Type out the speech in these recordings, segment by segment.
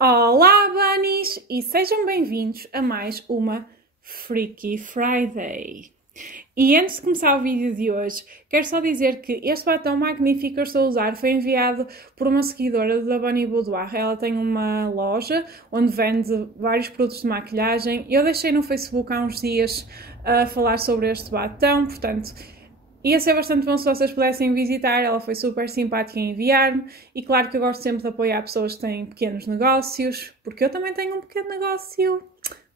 Olá, Bunnies! E sejam bem-vindos a mais uma Freaky Friday. E antes de começar o vídeo de hoje, quero só dizer que este batom magnífico que eu estou a usar foi enviado por uma seguidora da Bunny Boudoir. Ela tem uma loja onde vende vários produtos de maquilhagem. Eu deixei no Facebook há uns dias a falar sobre este batom, portanto, ia ser bastante bom se vocês pudessem visitar. Ela foi super simpática em enviar-me e claro que eu gosto sempre de apoiar pessoas que têm pequenos negócios, porque eu também tenho um pequeno negócio,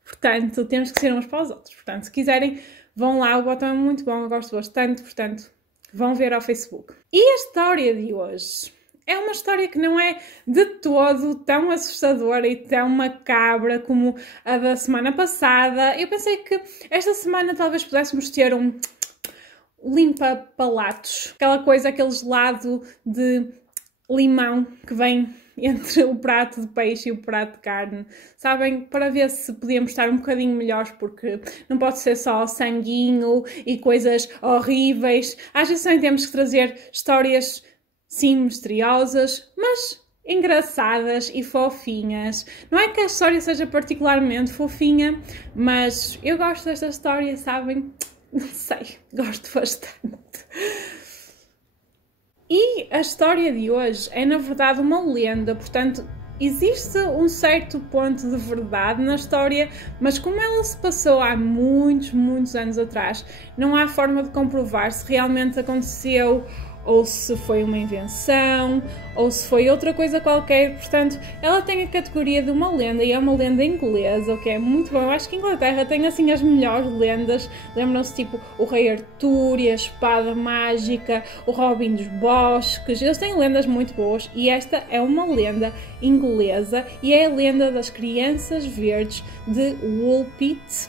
portanto temos que ser uns para os outros. Portanto, se quiserem, vão lá, o botão é muito bom, eu gosto bastante, portanto vão ver ao Facebook. E a história de hoje é uma história que não é de todo tão assustadora e tão macabra como a da semana passada. Eu pensei que esta semana talvez pudéssemos ter um limpa-palatos, aquela coisa, aquele gelado de limão que vem entre o prato de peixe e o prato de carne, sabem? Para ver se podíamos estar um bocadinho melhores, porque não pode ser só sanguinho e coisas horríveis. Às vezes também temos que trazer histórias, sim, misteriosas, mas engraçadas e fofinhas. Não é que a história seja particularmente fofinha, mas eu gosto desta história, sabem? Não sei, gosto bastante. E a história de hoje é, na verdade, uma lenda, portanto, existe um certo ponto de verdade na história, mas como ela se passou há muitos anos atrás, não há forma de comprovar se realmente aconteceu, ou se foi uma invenção, ou se foi outra coisa qualquer. Portanto, ela tem a categoria de uma lenda, e é uma lenda inglesa, o que é muito bom. Eu acho que a Inglaterra tem assim as melhores lendas. Lembram-se, tipo, o Rei Arthur e a Espada Mágica, o Robin dos Bosques. Eles têm lendas muito boas, e esta é uma lenda inglesa, e é a lenda das Crianças Verdes de Woolpit.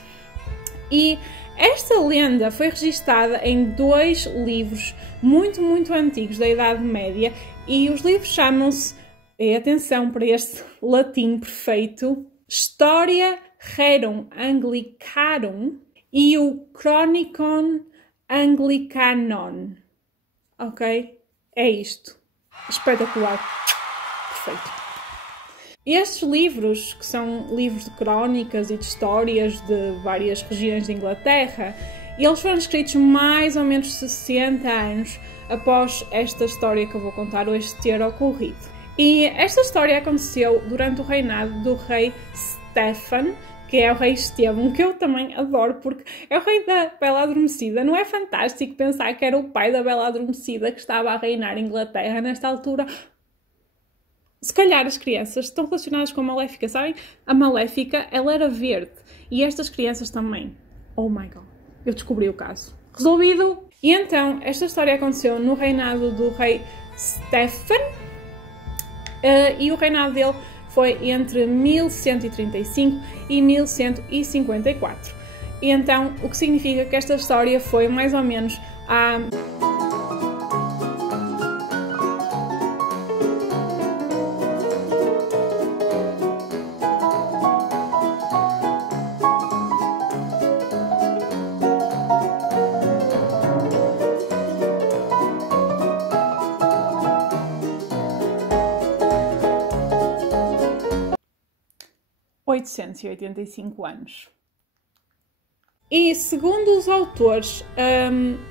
E esta lenda foi registada em dois livros muito antigos da Idade Média, e os livros chamam-se, atenção para este latim perfeito, Historia Rerum Anglicarum e o Chronicon Anglicanon. Ok? É isto. Espetacular. Perfeito. Estes livros, que são livros de crónicas e de histórias de várias regiões de Inglaterra, eles foram escritos mais ou menos 60 anos após esta história que eu vou contar hoje ter ocorrido. E esta história aconteceu durante o reinado do rei Stefan, que é o rei Estevão, que eu também adoro, porque é o rei da Bela Adormecida. Não é fantástico pensar que era o pai da Bela Adormecida que estava a reinar Inglaterra nesta altura? Se calhar as crianças estão relacionadas com a Maléfica, sabem? A Maléfica, ela era verde. E estas crianças também. Oh my god. Eu descobri o caso. Resolvido! E então, esta história aconteceu no reinado do rei Stefan. E o reinado dele foi entre 1135 e 1154. E então, o que significa que esta história foi mais ou menos há 885 anos. E segundo os autores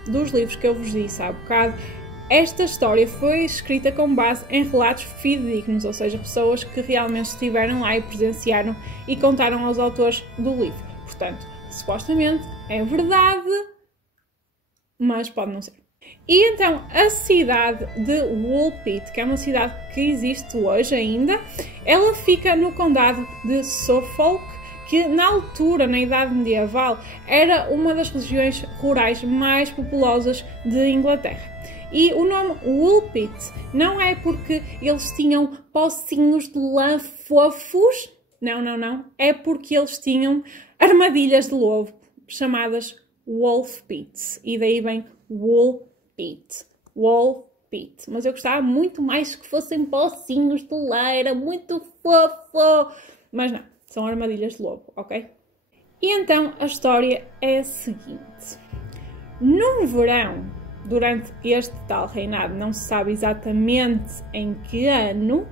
dos livros que eu vos disse há bocado, esta história foi escrita com base em relatos fidedignos, ou seja, pessoas que realmente estiveram lá e presenciaram e contaram aos autores do livro. Portanto, supostamente é verdade, mas pode não ser. E então, a cidade de Woolpit, que é uma cidade que existe hoje ainda, ela fica no condado de Suffolk, que na altura, na Idade Medieval, era uma das regiões rurais mais populosas de Inglaterra. E o nome Woolpit não é porque eles tinham pocinhos de lã fofos, não. É porque eles tinham armadilhas de lobo, chamadas Wolf Pits, e daí vem Woolpit. Woolpit. Mas eu gostava muito mais que fossem pocinhos de lã, era muito fofo. Mas não, são armadilhas de lobo, ok? E então a história é a seguinte. Num verão, durante este tal reinado, não se sabe exatamente em que ano,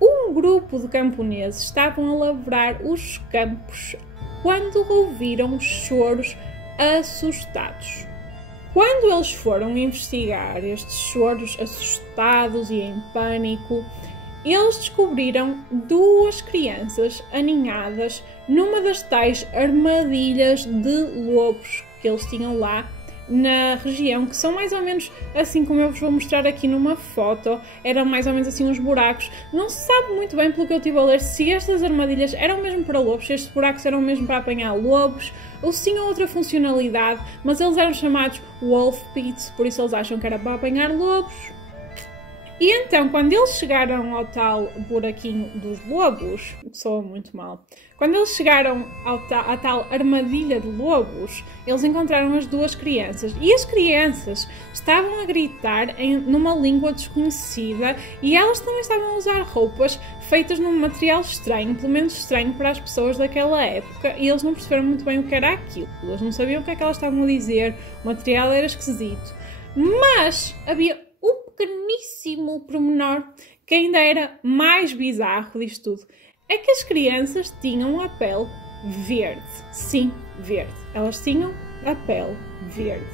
um um grupo de camponeses estavam a lavrar os campos quando ouviram choros assustados. Quando eles foram investigar estes choros assustados e em pânico, eles descobriram duas crianças aninhadas numa das tais armadilhas de lobos que eles tinham lá na região, que são mais ou menos assim como eu vos vou mostrar aqui numa foto. Eram mais ou menos assim uns buracos. Não se sabe muito bem, pelo que eu estive a ler, se estas armadilhas eram mesmo para lobos, se estes buracos eram mesmo para apanhar lobos, ou se tinham outra funcionalidade, mas eles eram chamados Wolf Pits, por isso eles acham que era para apanhar lobos. E então, quando eles chegaram ao tal buraquinho dos lobos, que soa muito mal, quando eles chegaram à tal armadilha de lobos, eles encontraram as duas crianças. E as crianças estavam a gritar numa língua desconhecida e elas também estavam a usar roupas feitas num material estranho, pelo menos estranho para as pessoas daquela época, e eles não perceberam muito bem o que era aquilo. Eles não sabiam o que é que elas estavam a dizer, o material era esquisito. Mas havia um pequeníssimo pormenor que ainda era mais bizarro disto tudo. É que as crianças tinham a pele verde. Sim, verde. Elas tinham a pele verde.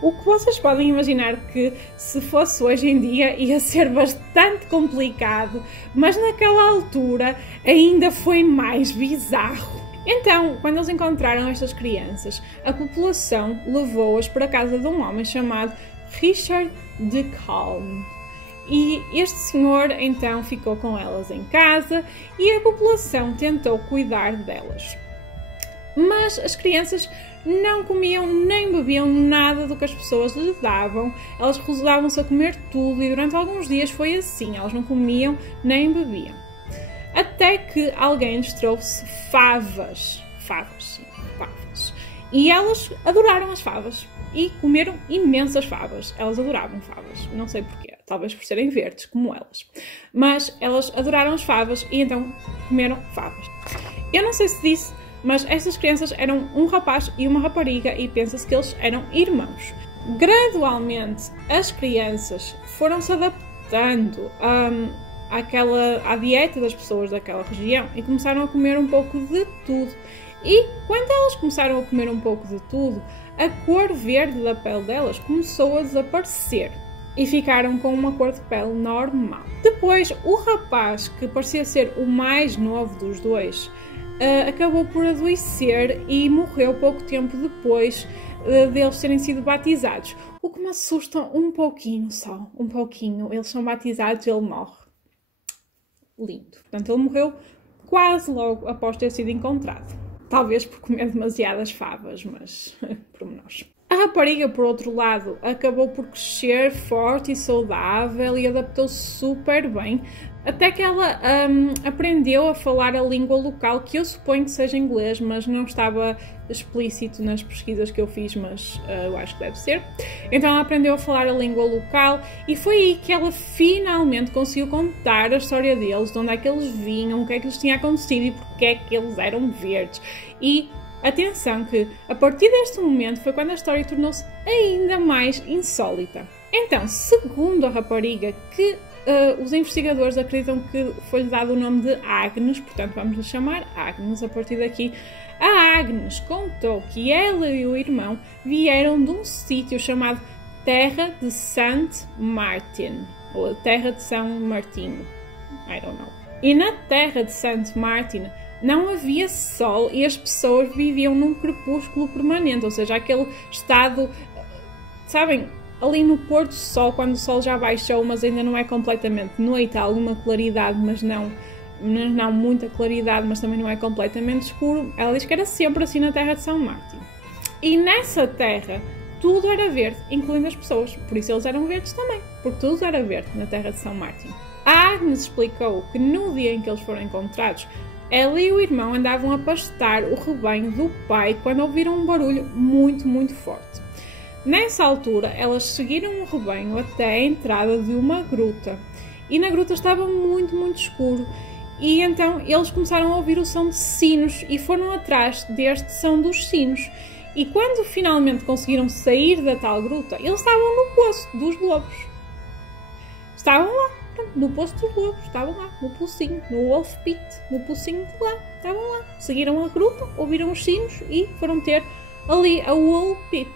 O que vocês podem imaginar que, se fosse hoje em dia, ia ser bastante complicado, mas naquela altura ainda foi mais bizarro. Então, quando eles encontraram estas crianças, a população levou-as para a casa de um homem chamado Richard de Calne. E este senhor então ficou com elas em casa e a população tentou cuidar delas. Mas as crianças não comiam nem bebiam nada do que as pessoas lhes davam. Elas recusavam-se a comer tudo e durante alguns dias foi assim. Elas não comiam nem bebiam. Até que alguém lhes trouxe favas. Favas. E elas adoraram as favas. E comeram imensas favas. Elas adoravam favas. Não sei porquê. Talvez por serem verdes, como elas. Mas elas adoraram as favas e então comeram favas. Eu não sei se disse, mas estas crianças eram um rapaz e uma rapariga e pensa-se que eles eram irmãos. Gradualmente, as crianças foram-se adaptando à dieta das pessoas daquela região e começaram a comer um pouco de tudo. E quando elas começaram a comer um pouco de tudo, a cor verde da pele delas começou a desaparecer e ficaram com uma cor de pele normal. Depois, o rapaz, que parecia ser o mais novo dos dois, acabou por adoecer e morreu pouco tempo depois deles terem sido batizados. O que me assusta um pouquinho só, um pouquinho. Eles são batizados e ele morre. Lindo. Portanto, ele morreu quase logo após ter sido encontrado. Talvez por comer demasiadas favas, mas pormenores. A rapariga, por outro lado, acabou por crescer forte e saudável e adaptou-se super bem, até que ela aprendeu a falar a língua local, que eu suponho que seja inglês, mas não estava explícito nas pesquisas que eu fiz, mas eu acho que deve ser. Então ela aprendeu a falar a língua local e foi aí que ela finalmente conseguiu contar a história deles, de onde é que eles vinham, o que é que lhes tinha acontecido e porque é que eles eram verdes. E atenção que, a partir deste momento, foi quando a história tornou-se ainda mais insólita. Então, segundo a rapariga, que os investigadores acreditam que foi-lhe dado o nome de Agnes, portanto vamos lhe chamar Agnes a partir daqui. A Agnes contou que ela e o irmão vieram de um sítio chamado Terra de Saint Martin, ou Terra de São Martinho, I don't know. E na Terra de Saint Martin não havia sol e as pessoas viviam num crepúsculo permanente, ou seja, aquele estado, sabem, ali no pôr do sol, quando o sol já baixou, mas ainda não é completamente noite, há alguma claridade, mas não muita claridade, mas também não é completamente escuro. Ela diz que era sempre assim na Terra de São Martin. E nessa terra tudo era verde, incluindo as pessoas, por isso eles eram verdes também, porque tudo era verde na Terra de São Martin. A Agnes explicou que no dia em que eles foram encontrados, ela e o irmão andavam a pastar o rebanho do pai quando ouviram um barulho muito, muito forte. Nessa altura, elas seguiram o rebanho até a entrada de uma gruta. E na gruta estava muito, muito escuro. E então eles começaram a ouvir o som de sinos e foram atrás deste som dos sinos. E quando finalmente conseguiram sair da tal gruta, eles estavam no poço dos lobos. Estavam lá, no posto dos lobos, estavam lá, no pocinho, no Wolf Pit, no pocinho de lá, estavam lá. Seguiram a gruta, ouviram os sinos e foram ter ali a Wolf Pit.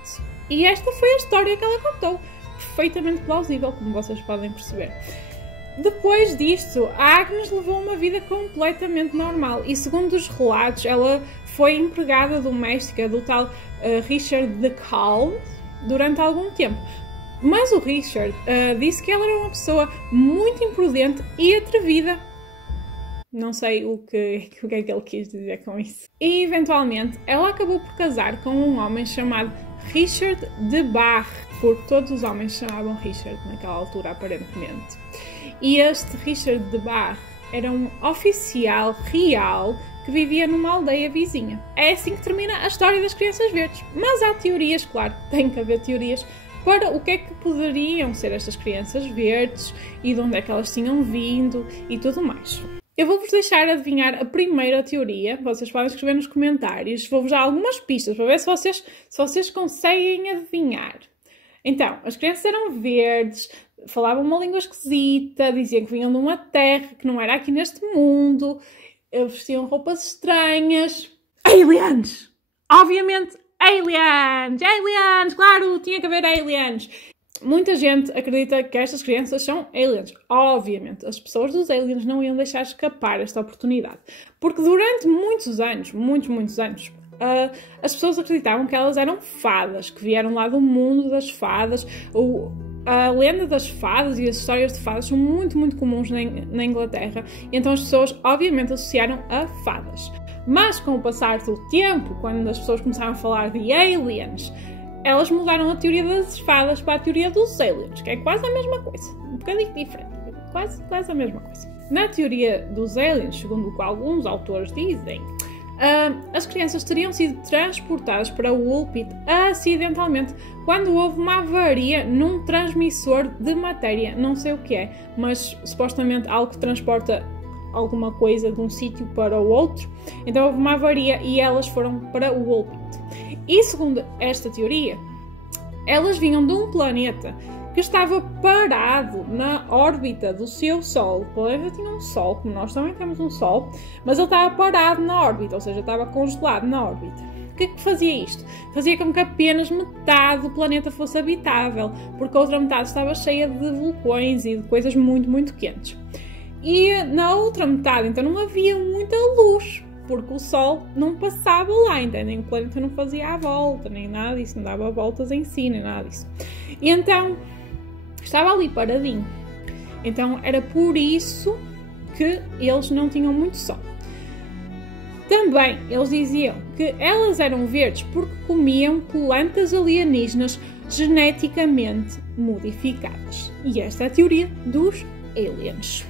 E esta foi a história que ela contou. Perfeitamente plausível, como vocês podem perceber. Depois disto, a Agnes levou uma vida completamente normal e, segundo os relatos, ela foi empregada doméstica do tal Richard the Calm durante algum tempo. Mas o Richard disse que ela era uma pessoa muito imprudente e atrevida. Não sei o que é que ele quis dizer com isso. E, eventualmente, ela acabou por casar com um homem chamado Richard de Barre, porque todos os homens se chamavam Richard naquela altura, aparentemente. E este Richard de Barre era um oficial real que vivia numa aldeia vizinha. É assim que termina a história das Crianças Verdes. Mas há teorias, claro, tem que haver teorias para o que é que poderiam ser estas Crianças Verdes e de onde é que elas tinham vindo e tudo mais. Eu vou-vos deixar adivinhar a primeira teoria. Vocês podem escrever nos comentários. Vou-vos dar algumas pistas para ver se vocês conseguem adivinhar. Então, as crianças eram verdes, falavam uma língua esquisita, diziam que vinham de uma terra que não era aqui neste mundo, vestiam roupas estranhas. Aliens! Obviamente, aliens! Aliens! Claro, tinha que haver aliens! Muita gente acredita que estas crianças são aliens. Obviamente, as pessoas dos aliens não iam deixar escapar esta oportunidade. Porque durante muitos anos, muitos anos, as pessoas acreditavam que elas eram fadas, que vieram lá do mundo das fadas. A lenda das fadas e as histórias de fadas são muito comuns na Inglaterra, e então as pessoas obviamente associaram a fadas. Mas com o passar do tempo, quando as pessoas começaram a falar de aliens, elas mudaram a teoria das fadas para a teoria dos aliens, que é quase a mesma coisa, um bocadinho diferente, quase a mesma coisa. Na teoria dos aliens, segundo o que alguns autores dizem, as crianças teriam sido transportadas para o Woolpit acidentalmente quando houve uma avaria num transmissor de matéria, não sei o que é, mas supostamente algo que transporta alguma coisa de um sítio para o outro. Então houve uma avaria e elas foram para o Woolpit. E segundo esta teoria, elas vinham de um planeta que estava parado na órbita do seu Sol. O planeta tinha um Sol, como nós também temos um Sol, mas ele estava parado na órbita, ou seja, estava congelado na órbita. O que é que fazia isto? Fazia com que apenas metade do planeta fosse habitável, porque a outra metade estava cheia de vulcões e de coisas muito quentes. E na outra metade, então, não havia muita luz, porque o Sol não passava lá, entendem? O planeta não fazia a volta, nem nada disso, não dava voltas em si, nem nada disso. E então, estava ali paradinho. Então, era por isso que eles não tinham muito sol. Também, eles diziam que elas eram verdes porque comiam plantas alienígenas geneticamente modificadas. E esta é a teoria dos aliens.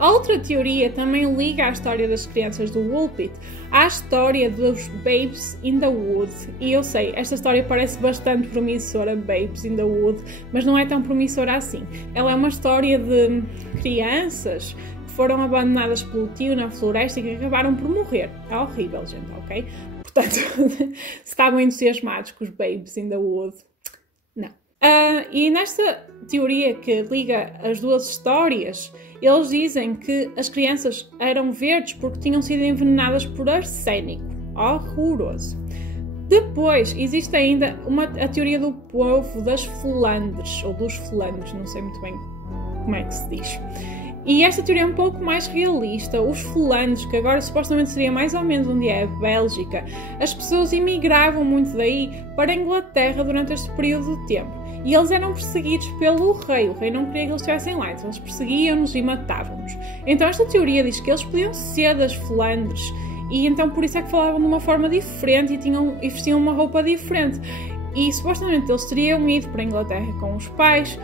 Outra teoria também liga à história das crianças do Woolpit à história dos Babes in the Wood. E eu sei, esta história parece bastante promissora, Babes in the Wood, mas não é tão promissora assim. Ela é uma história de crianças que foram abandonadas pelo tio na floresta e que acabaram por morrer. É horrível, gente, ok? Portanto, se estavam entusiasmados com os Babes in the Wood, não. E nesta teoria que liga as duas histórias, eles dizem que as crianças eram verdes porque tinham sido envenenadas por arsénico. Horroroso. Depois, existe ainda a teoria do povo das Flandres, ou dos Flandres, não sei muito bem como é que se diz. E esta teoria é um pouco mais realista. Os Flandres, que agora supostamente seria mais ou menos onde é a Bélgica, as pessoas imigravam muito daí para a Inglaterra durante este período de tempo. E eles eram perseguidos pelo rei. O rei não queria que eles estivessem lá, então eles perseguiam-nos e matavam-nos. Então esta teoria diz que eles podiam ser das Flandres, e então por isso é que falavam de uma forma diferente e vestiam uma roupa diferente. E supostamente eles teriam ido para a Inglaterra com os pais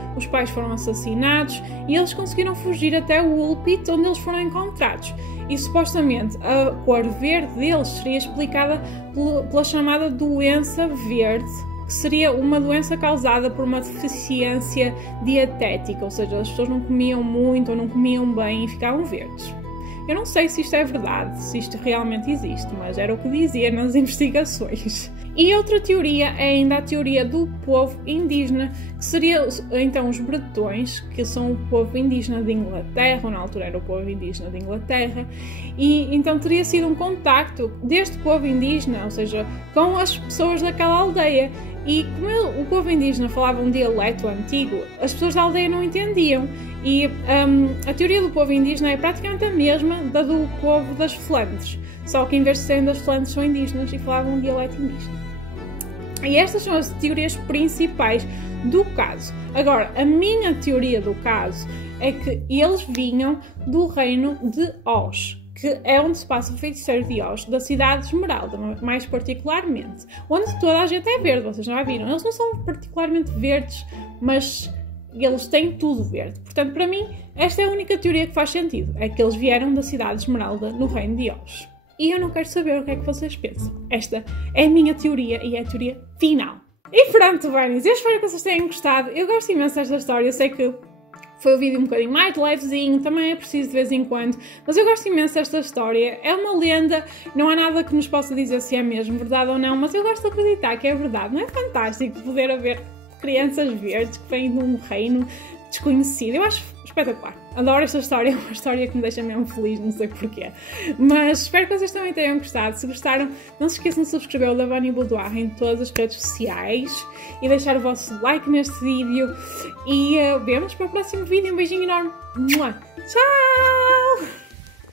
foram assassinados e eles conseguiram fugir até o Woolpit, onde eles foram encontrados. E supostamente a cor verde deles seria explicada pela chamada doença verde, que seria uma doença causada por uma deficiência dietética, ou seja, as pessoas não comiam muito ou não comiam bem e ficavam verdes. Eu não sei se isto é verdade, se isto realmente existe, mas era o que dizia nas investigações. E outra teoria é ainda a teoria do povo indígena, que seria então os bretões, que são o povo indígena de Inglaterra, ou na altura era o povo indígena de Inglaterra, e então teria sido um contacto deste povo indígena, ou seja, com as pessoas daquela aldeia. E como o povo indígena falava um dialeto antigo, as pessoas da aldeia não entendiam. E a teoria do povo indígena é praticamente a mesma da do povo das Flandres, só que em vez de serem das Flandres são indígenas e falavam um dialeto indígena. E estas são as teorias principais do caso. Agora, a minha teoria do caso é que eles vinham do reino de Oz, que é onde se passa o feiticeiro de Oz, da cidade de Esmeralda, mais particularmente, onde toda a gente é verde, vocês já viram. Eles não são particularmente verdes, mas eles têm tudo verde. Portanto, para mim, esta é a única teoria que faz sentido, é que eles vieram da cidade de Esmeralda, no reino de Oz. E eu não quero saber o que é que vocês pensam. Esta é a minha teoria e é a teoria final. E pronto, Bunnies, eu espero que vocês tenham gostado. Eu gosto imenso desta história, eu sei que foi um vídeo um bocadinho mais levezinho, também é preciso de vez em quando, mas eu gosto imenso desta história. É uma lenda, não há nada que nos possa dizer se é mesmo verdade ou não, mas eu gosto de acreditar que é verdade. Não é fantástico poder haver crianças verdes que vêm de um reino desconhecido? Eu acho espetacular. Adoro esta história, é uma história que me deixa mesmo feliz, não sei porquê. Mas espero que vocês também tenham gostado. Se gostaram, não se esqueçam de subscrever o Lavani Boudoir em todas as redes sociais e deixar o vosso like neste vídeo. E vemo-nos para o próximo vídeo. Um beijinho enorme. Tchau!